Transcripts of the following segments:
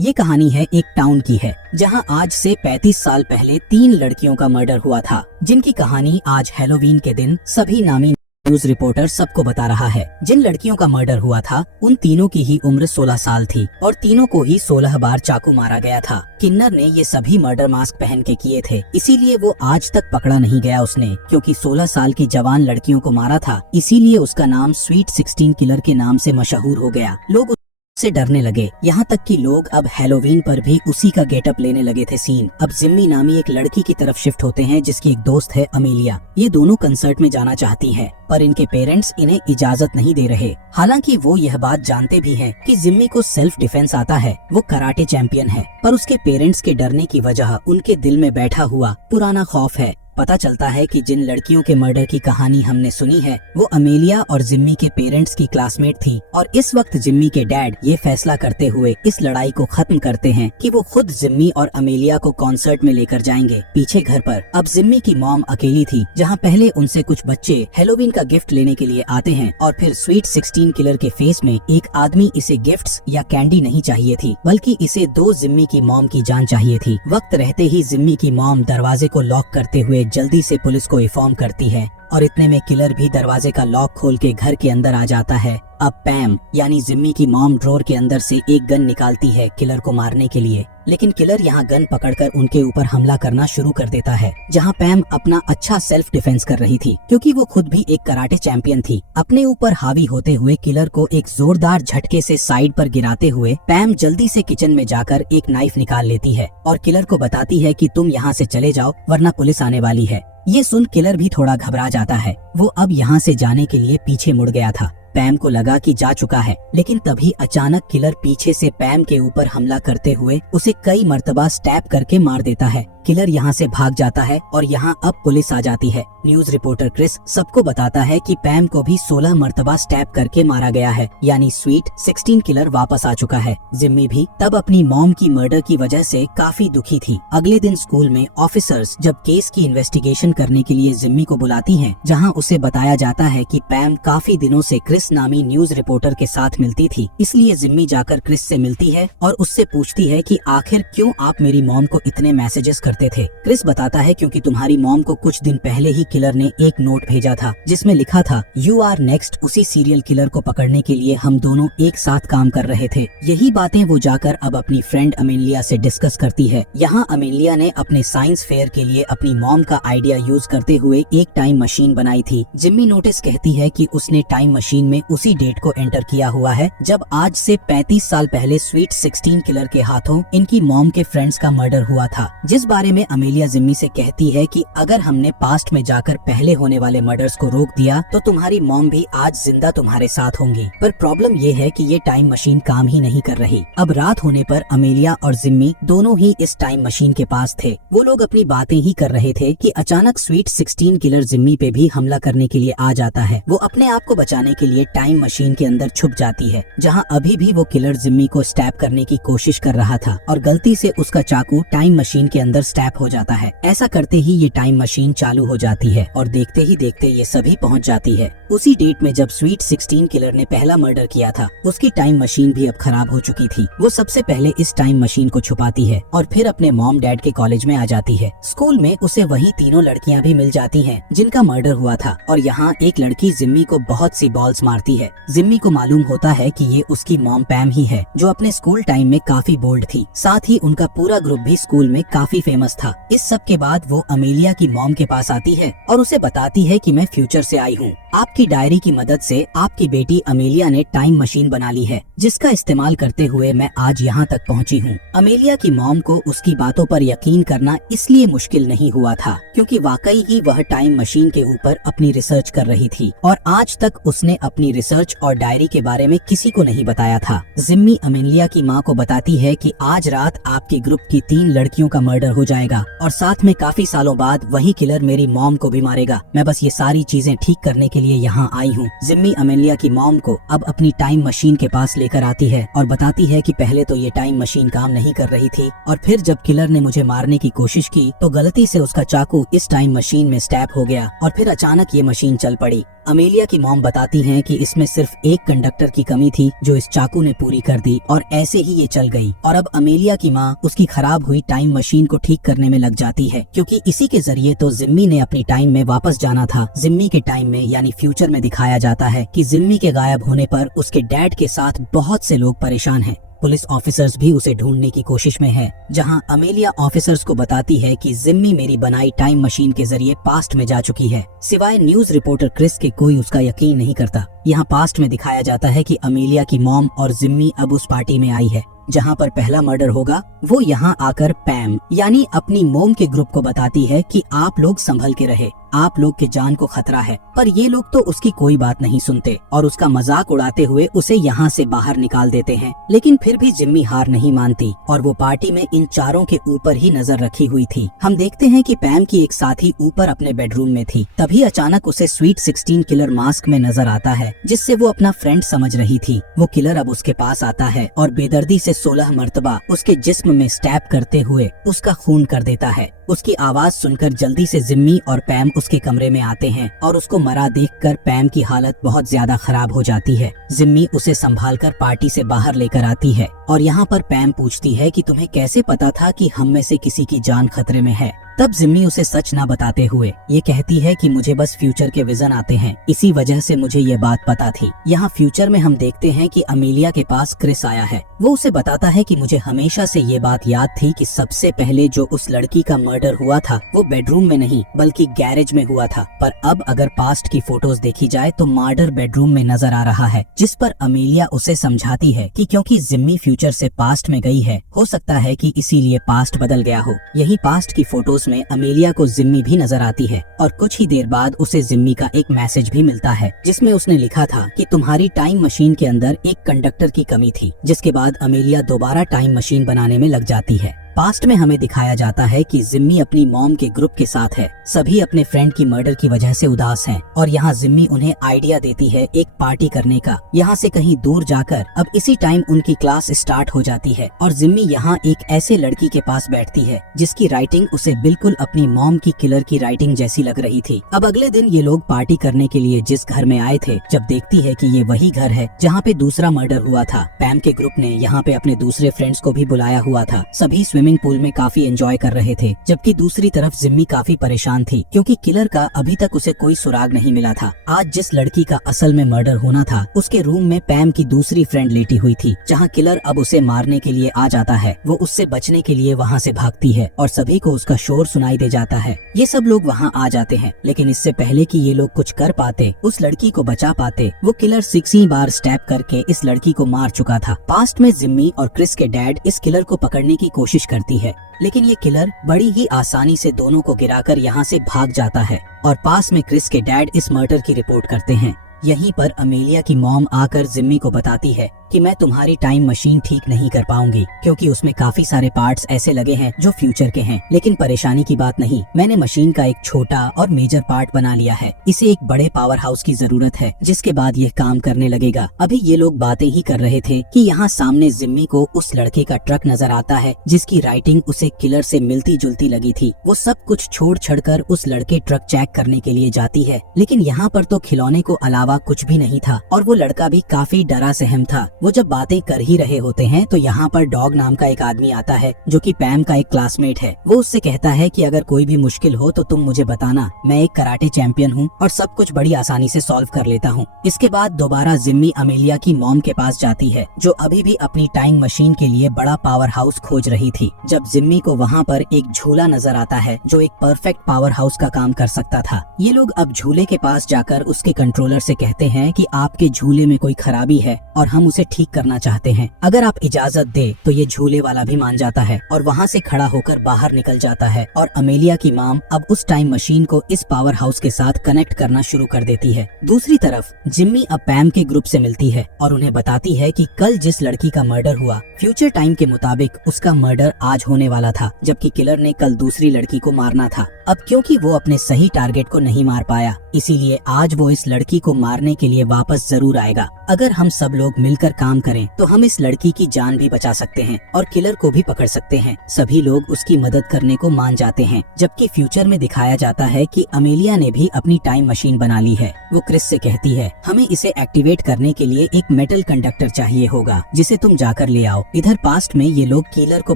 ये कहानी है एक टाउन की है जहां आज से 35 साल पहले 3 लड़कियों का मर्डर हुआ था, जिनकी कहानी आज हैलोवीन के दिन सभी नामी न्यूज रिपोर्टर सबको बता रहा है। जिन लड़कियों का मर्डर हुआ था उन तीनों की ही उम्र 16 साल थी और तीनों को ही 16 बार चाकू मारा गया था। किन्नर ने ये सभी मर्डर मास्क पहन के किए थे, इसीलिए वो आज तक पकड़ा नहीं गया उसने, क्योंकि 16 साल की जवान लड़कियों को मारा था, इसीलिए उसका नाम स्वीट 16 किलर के नाम से मशहूर हो गया। लोग से डरने लगे, यहाँ तक कि लोग अब हैलोवीन पर भी उसी का गेटअप लेने लगे थे सीन। अब जिम्मी नामी एक लड़की की तरफ शिफ्ट होते हैं जिसकी एक दोस्त है अमेलिया। ये दोनों कंसर्ट में जाना चाहती हैं, पर इनके पेरेंट्स इन्हें इजाजत नहीं दे रहे। हालांकि वो यह बात जानते भी हैं कि जिम्मी को सेल्फ डिफेंस आता है, वो कराटे चैंपियन है, पर उसके पेरेंट्स के डरने की वजह उनके दिल में बैठा हुआ पुराना खौफ है। पता चलता है कि जिन लड़कियों के मर्डर की कहानी हमने सुनी है वो अमेलिया और जिम्मी के पेरेंट्स की क्लासमेट थी, और इस वक्त जिम्मी के डैड ये फैसला करते हुए इस लड़ाई को खत्म करते हैं कि वो खुद जिम्मी और अमेलिया को कॉन्सर्ट में लेकर जाएंगे पीछे घर पर। अब जिम्मी की मॉम अकेली थी, जहाँ पहले उनसे कुछ बच्चे हैलोवीन का गिफ्ट लेने के लिए आते हैं और फिर स्वीट 16 किलर के फेस में एक आदमी इसे गिफ्ट्स या कैंडी नहीं चाहिए थी, बल्कि इसे दो जिम्मी की मॉम की जान चाहिए थी। वक्त रहते ही जिम्मी की मॉम दरवाजे को लॉक करते हुए जल्दी से पुलिस को इन्फॉर्म करती है, और इतने में किलर भी दरवाजे का लॉक खोल के घर के अंदर आ जाता है। अब पैम यानी जिम्मी की मॉम ड्रॉर के अंदर से एक गन निकालती है किलर को मारने के लिए, लेकिन किलर यहाँ गन पकड़कर उनके ऊपर हमला करना शुरू कर देता है, जहाँ पैम अपना अच्छा सेल्फ डिफेंस कर रही थी, क्योंकि वो खुद भी एक कराटे चैंपियन थी। अपने ऊपर हावी होते हुए किलर को एक जोरदार झटके से साइड पर गिराते हुए पैम जल्दी से किचन में जाकर एक नाइफ निकाल लेती है और किलर को बताती है कि तुम यहाँ से चले जाओ वरना पुलिस आने वाली है। ये सुन किलर भी थोड़ा घबरा जाता है। वो अब यहाँ से जाने के लिए पीछे मुड़ गया था। पैम को लगा कि जा चुका है, लेकिन तभी अचानक किलर पीछे से पैम के ऊपर हमला करते हुए उसे कई मर्तबा स्टैब करके मार देता है। किलर यहाँ से भाग जाता है और यहाँ अब पुलिस आ जाती है। न्यूज रिपोर्टर क्रिस सबको बताता है कि पैम को भी 16 मर्तबा स्टैब करके मारा गया है, यानी स्वीट 16 किलर वापस आ चुका है। जिम्मी भी तब अपनी मॉम की मर्डर की वजह से काफी दुखी थी। अगले दिन स्कूल में ऑफिसर्स जब केस की इन्वेस्टिगेशन करने के लिए जिम्मी को बुलाती हैं, जहां उसे बताया जाता है कि पैम काफी दिनों से क्रिस नामी न्यूज रिपोर्टर के साथ मिलती थी, इसलिए जिम्मी जाकर क्रिस से मिलती है और उससे पूछती है कि आखिर क्यों आप मेरी मॉम को इतने मैसेजेस करते थे। क्रिस बताता है क्योंकि तुम्हारी मॉम को कुछ दिन पहले ही किलर ने एक नोट भेजा था जिसमें लिखा था यू आर नेक्स्ट। उसी सीरियल किलर को पकड़ने के लिए हम दोनों एक साथ काम कर रहे थे। यही बातें वो जाकर अब अपनी फ्रेंड अमेलिया से डिस्कस करती है। यहाँ अमेलिया ने अपने साइंस फेयर के लिए अपनी मॉम का आइडिया यूज करते हुए एक टाइम मशीन बनाई थी। जिम्मी नोटिस कहती है कि उसने टाइम मशीन में उसी डेट को एंटर किया हुआ है जब आज से 35 साल पहले स्वीट 16 किलर के हाथों इनकी मॉम के फ्रेंड्स का मर्डर हुआ था, जिस बारे में अमेलिया जिम्मी से कहती है कि अगर हमने पास्ट में जाकर पहले होने वाले मर्डर्स को रोक दिया तो तुम्हारी मॉम भी आज जिंदा तुम्हारे साथ होंगी। पर प्रॉब्लम ये है कि ये टाइम मशीन काम ही नहीं कर रही। अब रात होने पर अमेलिया और जिम्मी दोनों ही इस टाइम मशीन के पास थे। वो लोग अपनी बातें ही कर रहे थे कि अचानक स्वीट 16 किलर जिम्मी पे भी हमला करने के लिए आ जाता है। वो अपने आप को बचाने के लिए टाइम मशीन के अंदर छुप जाती है, जहाँ अभी भी वो किलर जिम्मी को स्टैब करने की कोशिश कर रहा था और गलती से उसका चाकू टाइम मशीन के अंदर स्टैब हो जाता है। ऐसा करते ही ये टाइम मशीन चालू हो जाती है और देखते ही देखते ये सभी पहुंच जाती है उसी डेट में जब स्वीट 16 किलर ने पहला मर्डर किया था। उसकी टाइम मशीन भी अब खराब हो चुकी थी। वो सबसे पहले इस टाइम मशीन को छुपाती है और फिर अपने मॉम डैड के कॉलेज में आ जाती है। स्कूल में उसे वही तीनों लड़कियां भी मिल जाती हैं जिनका मर्डर हुआ था, और यहाँ एक लड़की जिम्मी को बहुत सी बॉल्स मारती है। जिम्मी को मालूम होता है कि ये उसकी मॉम पैम ही है, जो अपने स्कूल टाइम में काफी बोल्ड थी। साथ ही उनका पूरा ग्रुप भी स्कूल में काफी फेमस था। इस सब के बाद वो अमेलिया की मॉम के पास आती है और उसे बताती है कि मैं फ्यूचर से आई हूँ। आपकी डायरी की मदद से आपकी बेटी अमेलिया ने टाइम मशीन बना ली है, जिसका इस्तेमाल करते हुए मैं आज यहाँ तक पहुँची हूँ। अमेलिया की मॉम को उसकी बातों पर यकीन करना इसलिए मुश्किल नहीं हुआ था क्योंकि वाकई ही वह टाइम मशीन के ऊपर अपनी रिसर्च कर रही थी और आज तक उसने अपनी रिसर्च और डायरी के बारे में किसी को नहीं बताया था। जिम्मी अमेलिया की माँ को बताती है कि आज रात आपके ग्रुप की 3 लड़कियों का मर्डर हो जाएगा और साथ में काफी सालों बाद वही किलर मेरी मॉम को भी मारेगा। मैं बस ये सारी चीजें ठीक करने के लिए यहाँ आई हूँ। जिम्मी अमेलिया की मॉम को अब अपनी टाइम मशीन के पास लेकर आती है और बताती है कि पहले तो ये टाइम मशीन काम नहीं कर रही थी और फिर जब किलर ने मुझे मारने की कोशिश की तो गलती से उसका चाकू इस टाइम मशीन में स्टैब हो गया और फिर अचानक ये मशीन चल पड़ी। अमेलिया की मॉम बताती हैं कि इसमें सिर्फ एक कंडक्टर की कमी थी जो इस चाकू ने पूरी कर दी और ऐसे ही ये चल गई। और अब अमेलिया की माँ उसकी खराब हुई टाइम मशीन को ठीक करने में लग जाती है, क्योंकि इसी के जरिए तो जिम्मी ने अपनी टाइम में वापस जाना था। जिम्मी के टाइम में यानी फ्यूचर में दिखाया जाता है कि जिम्मी के गायब होने पर उसके डैड के साथ बहुत से लोग परेशान हैं। पुलिस ऑफिसर्स भी उसे ढूंढने की कोशिश में है, जहां अमेलिया ऑफिसर्स को बताती है कि जिम्मी मेरी बनाई टाइम मशीन के जरिए पास्ट में जा चुकी है। सिवाय न्यूज रिपोर्टर क्रिस के कोई उसका यकीन नहीं करता। यहाँ पास्ट में दिखाया जाता है कि अमेलिया की मॉम और जिम्मी अब उस पार्टी में आई है जहाँ पर पहला मर्डर होगा। वो यहाँ आकर पैम यानी अपनी मोम के ग्रुप को बताती है कि आप लोग संभल के रहे, आप लोग के जान को खतरा है। पर ये लोग तो उसकी कोई बात नहीं सुनते और उसका मजाक उड़ाते हुए उसे यहाँ से बाहर निकाल देते हैं। लेकिन फिर भी जिम्मी हार नहीं मानती और वो पार्टी में इन चारों के ऊपर ही नजर रखी हुई थी। हम देखते हैं कि पैम की एक साथी ऊपर अपने बेडरूम में थी। तभी अचानक उसे स्वीट 16 किलर मास्क में नजर आता है, जिससे वो अपना फ्रेंड समझ रही थी। वो किलर अब उसके पास आता है और बेदर्दी से 16 मर्तबा उसके जिस्म में स्टैब करते हुए उसका खून कर देता है। उसकी आवाज सुनकर जल्दी से जिम्मी और पैम उसके कमरे में आते हैं और उसको मरा देखकर पैम की हालत बहुत ज्यादा खराब हो जाती है। जिम्मी उसे संभालकर पार्टी से बाहर लेकर आती है और यहाँ पर पैम पूछती है कि तुम्हें कैसे पता था कि हम में से किसी की जान खतरे में है। तब जिम्मी उसे सच ना बताते हुए ये कहती है कि मुझे बस फ्यूचर के विजन आते हैं, इसी वजह से मुझे ये बात पता थी। यहाँ फ्यूचर में हम देखते हैं कि अमेलिया के पास क्रिस आया है। वो उसे बताता है कि मुझे हमेशा से ये बात याद थी कि सबसे पहले जो उस लड़की का मर्डर हुआ था वो बेडरूम में नहीं बल्कि गैरेज में हुआ था। पर अब अगर पास्ट की फोटोज देखी जाए तो मर्डर बेडरूम में नजर आ रहा है, जिस पर अमेलिया उसे समझाती है कि क्योंकि जिम्मी फ्यूचर से पास्ट में गई है, हो सकता है कि इसीलिए पास्ट बदल गया हो। यही पास्ट की फोटोज में अमेलिया को जिम्मी भी नजर आती है और कुछ ही देर बाद उसे जिम्मी का एक मैसेज भी मिलता है, जिसमें उसने लिखा था कि तुम्हारी टाइम मशीन के अंदर एक कंडक्टर की कमी थी। जिसके बाद अमेलिया दोबारा टाइम मशीन बनाने में लग जाती है। पास्ट में हमें दिखाया जाता है कि जिम्मी अपनी मॉम के ग्रुप के साथ है। सभी अपने फ्रेंड की मर्डर की वजह से उदास हैं और यहाँ जिम्मी उन्हें आइडिया देती है एक पार्टी करने का। यहाँ से कहीं दूर जाकर अब इसी टाइम उनकी क्लास स्टार्ट हो जाती है और जिम्मी यहाँ एक ऐसे लड़की के पास बैठती है जिसकी राइटिंग उसे बिल्कुल अपनी मॉम की किलर की राइटिंग जैसी लग रही थी। अब अगले दिन ये लोग पार्टी करने के लिए जिस घर में आए थे, जब देखती है कि ये वही घर है जहाँ पे दूसरा मर्डर हुआ था। पैम के ग्रुप ने यहाँ पे अपने दूसरे फ्रेंड्स को भी बुलाया हुआ था। सभी स्विमिंग पूल में काफी एंजॉय कर रहे थे, जबकि दूसरी तरफ जिम्मी काफी परेशान थी क्योंकि किलर का अभी तक उसे कोई सुराग नहीं मिला था। आज जिस लड़की का असल में मर्डर होना था उसके रूम में पैम की दूसरी फ्रेंड लेटी हुई थी, जहां किलर अब उसे मारने के लिए आ जाता है। वो उससे बचने के लिए वहां से भागती है और सभी को उसका शोर सुनाई दे जाता है। ये सब लोग वहां आ जाते हैं, लेकिन इससे पहले कि ये लोग कुछ कर पाते, उस लड़की को बचा पाते, वो किलर 16 बार स्टैब करके इस लड़की को मार चुका था। पास्ट में जिम्मी और क्रिस के डैड इस किलर को पकड़ने की कोशिश करती है, लेकिन ये किलर बड़ी ही आसानी से दोनों को गिराकर यहाँ से भाग जाता है और पास में क्रिस के डैड इस मर्डर की रिपोर्ट करते हैं। यहीं पर अमेलिया की मॉम आकर जिम्मी को बताती है कि मैं तुम्हारी टाइम मशीन ठीक नहीं कर पाऊंगी क्योंकि उसमें काफी सारे पार्ट्स ऐसे लगे हैं जो फ्यूचर के हैं। लेकिन परेशानी की बात नहीं, मैंने मशीन का एक छोटा और मेजर पार्ट बना लिया है। इसे एक बड़े पावर हाउस की जरूरत है जिसके बाद ये काम करने लगेगा। अभी ये लोग बातें ही कर रहे थे कि यहाँ सामने जिम्मी को उस लड़के का ट्रक नजर आता है जिसकी राइटिंग उसे किलर से मिलती जुलती लगी थी। वो सब कुछ छोड़ छड़कर उस लड़के ट्रक चेक करने के लिए जाती है, लेकिन यहाँ पर तो खिलौने को अलावा कुछ भी नहीं था और वो लड़का भी काफी डरा सहम था। वो जब बातें कर ही रहे होते हैं तो यहाँ पर डॉग नाम का एक आदमी आता है जो कि पैम का एक क्लासमेट है। वो उससे कहता है कि अगर कोई भी मुश्किल हो तो तुम मुझे बताना, मैं एक कराटे चैंपियन हूँ और सब कुछ बड़ी आसानी से सॉल्व कर लेता हूँ। इसके बाद दोबारा जिम्मी अमेलिया की मॉम के पास जाती है जो अभी भी अपनी टाइम मशीन के लिए बड़ा पावर हाउस खोज रही थी। जब जिम्मी को वहाँ पर एक झूला नजर आता है जो एक परफेक्ट पावर हाउस का काम कर सकता था। ये लोग अब झूले के पास जाकर उसके कंट्रोलर से कहते हैं कि आपके झूले में कोई खराबी है और हम उसे ठीक करना चाहते हैं, अगर आप इजाजत दे तो ये झूले वाला भी मान जाता है और वहाँ से खड़ा होकर बाहर निकल जाता है। और अमेलिया की मॉम अब उस टाइम मशीन को इस पावर हाउस के साथ कनेक्ट करना शुरू कर देती है। दूसरी तरफ जिम्मी अब पैम के ग्रुप से मिलती है और उन्हें बताती है कि कल जिस लड़की का मर्डर हुआ फ्यूचर टाइम के मुताबिक उसका मर्डर आज होने वाला था, जबकि किलर ने कल दूसरी लड़की को मारना था। अब क्योंकि वो अपने सही टारगेट को नहीं मार पाया इसीलिए आज वो इस लड़की को मारने के लिए वापस जरूर आएगा। अगर हम सब लोग मिलकर काम करें तो हम इस लड़की की जान भी बचा सकते हैं और किलर को भी पकड़ सकते हैं। सभी लोग उसकी मदद करने को मान जाते हैं। जबकि फ्यूचर में दिखाया जाता है कि अमेलिया ने भी अपनी टाइम मशीन बना ली है। वो क्रिस से कहती है, हमें इसे एक्टिवेट करने के लिए एक मेटल कंडक्टर चाहिए होगा जिसे तुम जाकर ले आओ। इधर पास्ट में ये लोग किलर को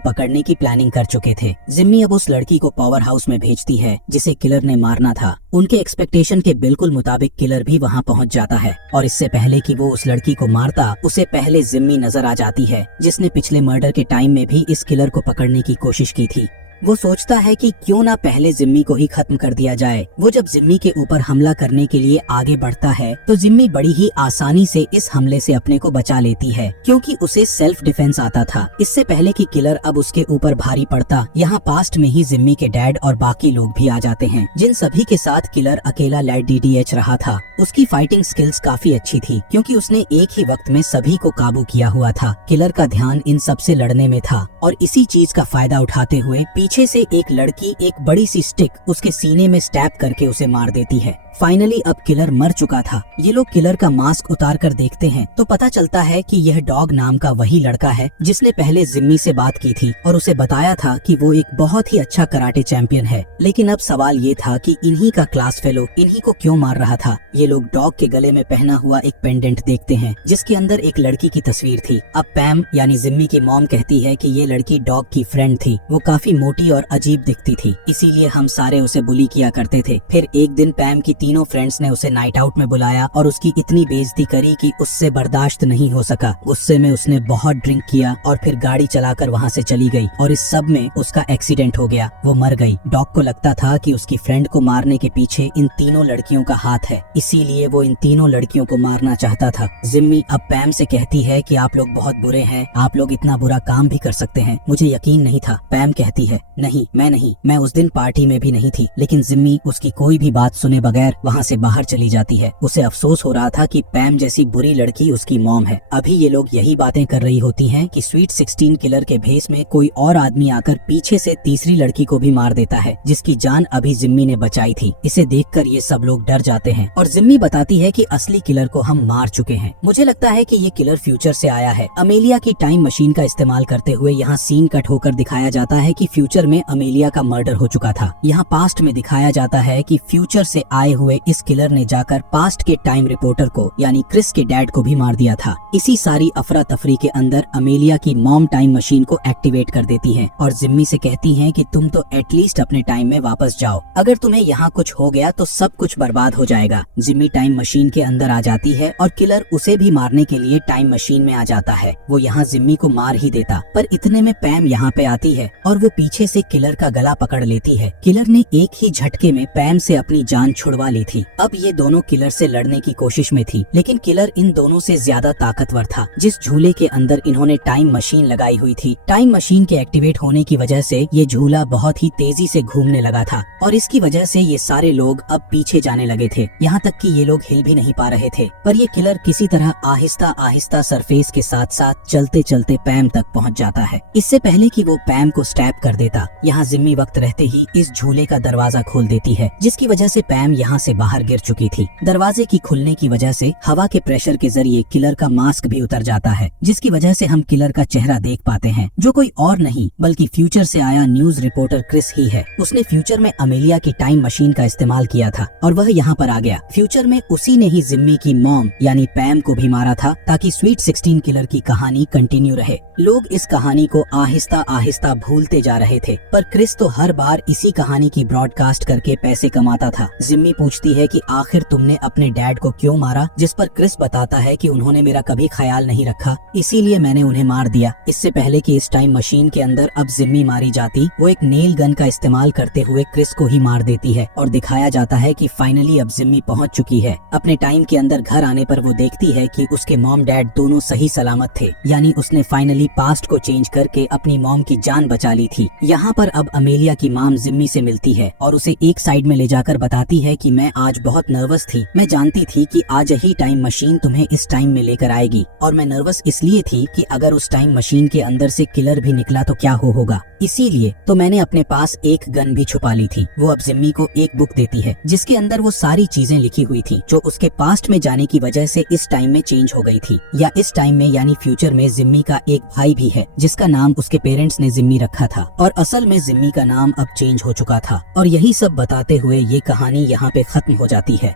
पकड़ने की प्लानिंग कर चुके थे। जिम्मी अब उस लड़की को पावर हाउस में भेजती है जिसे किलर ने मारना था। उनके एक्सपेक्टेशन के बिल्कुल मुताबिक किलर भी वहाँ पहुँच जाता है और इससे पहले कि वो उस लड़की को मारता, उसे पहले जिम्मी नजर आ जाती है जिसने पिछले मर्डर के टाइम में भी इस किलर को पकड़ने की कोशिश की थी। वो सोचता है कि क्यों ना पहले जिम्मी को ही खत्म कर दिया जाए। वो जब जिम्मी के ऊपर हमला करने के लिए आगे बढ़ता है तो जिम्मी बड़ी ही आसानी से इस हमले से अपने को बचा लेती है क्योंकि उसे सेल्फ डिफेंस आता था। इससे पहले कि किलर अब उसके ऊपर भारी पड़ता, यहाँ पास्ट में ही जिम्मी के डैड और बाकी लोग भी आ जाते हैं जिन सभी के साथ किलर अकेला लेट DDH रहा था। उसकी फाइटिंग स्किल्स काफी अच्छी थी क्योंकि उसने एक ही वक्त में सभी को काबू किया हुआ था। किलर का ध्यान इन सब से लड़ने में था और इसी चीज का फायदा उठाते हुए पीछे से एक लड़की एक बड़ी सी स्टिक उसके सीने में स्टैब करके उसे मार देती है। फाइनली अब किलर मर चुका था। ये लोग किलर का मास्क उतार कर देखते हैं तो पता चलता है कि यह डॉग नाम का वही लड़का है जिसने पहले जिम्मी से बात की थी और उसे बताया था कि वो एक बहुत ही अच्छा कराटे चैंपियन है। लेकिन अब सवाल ये था कि इन्हीं का क्लास फेलो इन्हीं को क्यों मार रहा था। ये लोग डॉग के गले में पहना हुआ एक पेंडेंट देखते हैं जिसके अंदर एक लड़की की तस्वीर थी। अब पैम यानी जिम्मी की मॉम कहती है कि ये लड़की डॉग की फ्रेंड थी। वो काफी मोटी और अजीब दिखती थी, इसीलिए हम सारे उसे बुली किया करते थे। फिर एक दिन पैम की तीनों फ्रेंड्स ने उसे नाइट आउट में बुलाया और उसकी इतनी बेइज्जती करी कि उससे बर्दाश्त नहीं हो सका। गुस्से में उसने बहुत ड्रिंक किया और फिर गाड़ी चलाकर वहाँ से चली गई और इस सब में उसका एक्सीडेंट हो गया। वो मर गई। डॉग को लगता था कि उसकी फ्रेंड को मारने के पीछे इन तीनों लड़कियों का हाथ है, इसीलिए वो इन तीनों लड़कियों को मारना चाहता था। जिम्मी अब पैम से कहती है कि आप लोग बहुत बुरे हैं, आप लोग इतना बुरा काम भी कर सकते हैं। मुझे यकीन नहीं था। पैम कहती है, नहीं मैं उस दिन पार्टी में भी नहीं थी। लेकिन जिम्मी उसकी कोई भी बात सुने बगैर वहाँ से बाहर चली जाती है। उसे अफसोस हो रहा था कि पैम जैसी बुरी लड़की उसकी मॉम है। अभी ये लोग यही बातें कर रही होती हैं कि स्वीट 16 किलर के भेस में कोई और आदमी आकर पीछे से तीसरी लड़की को भी मार देता है जिसकी जान अभी जिम्मी ने बचाई थी। इसे देखकर ये सब लोग डर जाते हैं और जिम्मी बताती है कि असली किलर को हम मार चुके हैं। मुझे लगता है कि ये किलर फ्यूचर से आया है। अमेलिया की टाइम मशीन का इस्तेमाल करते हुए यहाँ सीन कट होकर दिखाया जाता है कि फ्यूचर में अमेलिया का मर्डर हो चुका था। यहाँ पास्ट में दिखाया जाता है कि फ्यूचर से आए हुए इस किलर ने जाकर पास्ट के टाइम रिपोर्टर को यानी क्रिस के डैड को भी मार दिया था। इसी सारी अफरा तफरी के अंदर अमेलिया की मॉम टाइम मशीन को एक्टिवेट कर देती है और जिम्मी से कहती है कि तुम तो एटलीस्ट अपने टाइम में वापस जाओ, अगर तुम्हें यहाँ कुछ हो गया तो सब कुछ बर्बाद हो जाएगा। जिम्मी टाइम मशीन के अंदर आ जाती है और किलर उसे भी मारने के लिए टाइम मशीन में आ जाता है। वो यहाँ जिम्मी को मार ही देता, पर इतने में पैम यहाँ पे आती है और वो पीछे से किलर का गला पकड़ लेती है। किलर ने एक ही झटके में पैम से अपनी जान छुड़वा ली थी। अब ये दोनों किलर से लड़ने की कोशिश में थी, लेकिन किलर इन दोनों से ज्यादा ताकतवर था। जिस झूले के अंदर इन्होंने टाइम मशीन लगाई हुई थी, टाइम मशीन के एक्टिवेट होने की वजह से ये झूला बहुत ही तेजी से घूमने लगा था और इसकी वजह से ये सारे लोग अब पीछे जाने लगे थे। यहाँ तक कि ये लोग हिल भी नहीं पा रहे थे। पर ये किलर किसी तरह आहिस्ता आहिस्ता सरफेस के साथ साथ चलते चलते पैम तक पहुँच जाता है। इससे पहले कि वो पैम को स्टैब कर देता, यहाँ जिम्मी वक्त रहते ही इस झूले का दरवाजा खोल देती है जिसकी वजह से पैम यहाँ से बाहर गिर चुकी थी। दरवाजे की खुलने की वजह से हवा के प्रेशर के जरिए किलर का मास्क भी उतर जाता है जिसकी वजह से हम किलर का चेहरा देख पाते हैं, जो कोई और नहीं बल्कि फ्यूचर से आया न्यूज रिपोर्टर क्रिस ही है। उसने फ्यूचर में अमेलिया की टाइम मशीन का इस्तेमाल किया था और वह यहाँ पर आ गया। फ्यूचर में उसी ने ही जिम्मी की मॉम यानी पैम को भी मारा था ताकि स्वीट 16 किलर की कहानी कंटिन्यू रहे। लोग इस कहानी को आहिस्ता आहिस्ता भूलते जा रहे थे, पर क्रिस तो हर बार इसी कहानी की ब्रॉडकास्ट करके पैसे कमाता था। जिम्मी पूछती है कि आखिर तुमने अपने डैड को क्यों मारा, जिस पर क्रिस बताता है कि उन्होंने मेरा कभी ख्याल नहीं रखा, इसीलिए मैंने उन्हें मार दिया। इससे पहले कि इस टाइम मशीन के अंदर अब जिम्मी मारी जाती, वो एक नेल गन का इस्तेमाल करते हुए क्रिस को ही मार देती है और दिखाया जाता है कि फाइनली अब जिम्मी पहुंच चुकी है। अपने टाइम के अंदर घर आने पर वो देखती है कि उसके मॉम डैड दोनों सही सलामत थे, यानी उसने फाइनली एक्चुअली पास्ट को चेंज करके अपनी मॉम की जान बचा ली थी। यहाँ पर अब अमेलिया की मॉम जिम्मी से मिलती है और उसे एक साइड में ले जाकर बताती है कि मैं आज बहुत नर्वस थी। मैं जानती थी कि आज ही टाइम मशीन तुम्हें इस टाइम में लेकर आएगी और मैं नर्वस इसलिए थी कि अगर उस टाइम मशीन के अंदर से किलर भी निकला तो क्या होगा, इसीलिए तो मैंने अपने पास एक गन भी छुपा ली थी। वो अब जिम्मी को एक बुक देती है जिसके अंदर वो सारी चीजें लिखी हुई थी जो उसके पास्ट में जाने की वजह से इस टाइम में चेंज हो गई थी। या इस टाइम में यानी फ्यूचर में जिम्मी का एक भाई भी है जिसका नाम उसके पेरेंट्स ने जिम्मी रखा था और असल में जिम्मी का नाम अब चेंज हो चुका था। और यही सब बताते हुए ये कहानी यहाँ पे खत्म हो जाती है।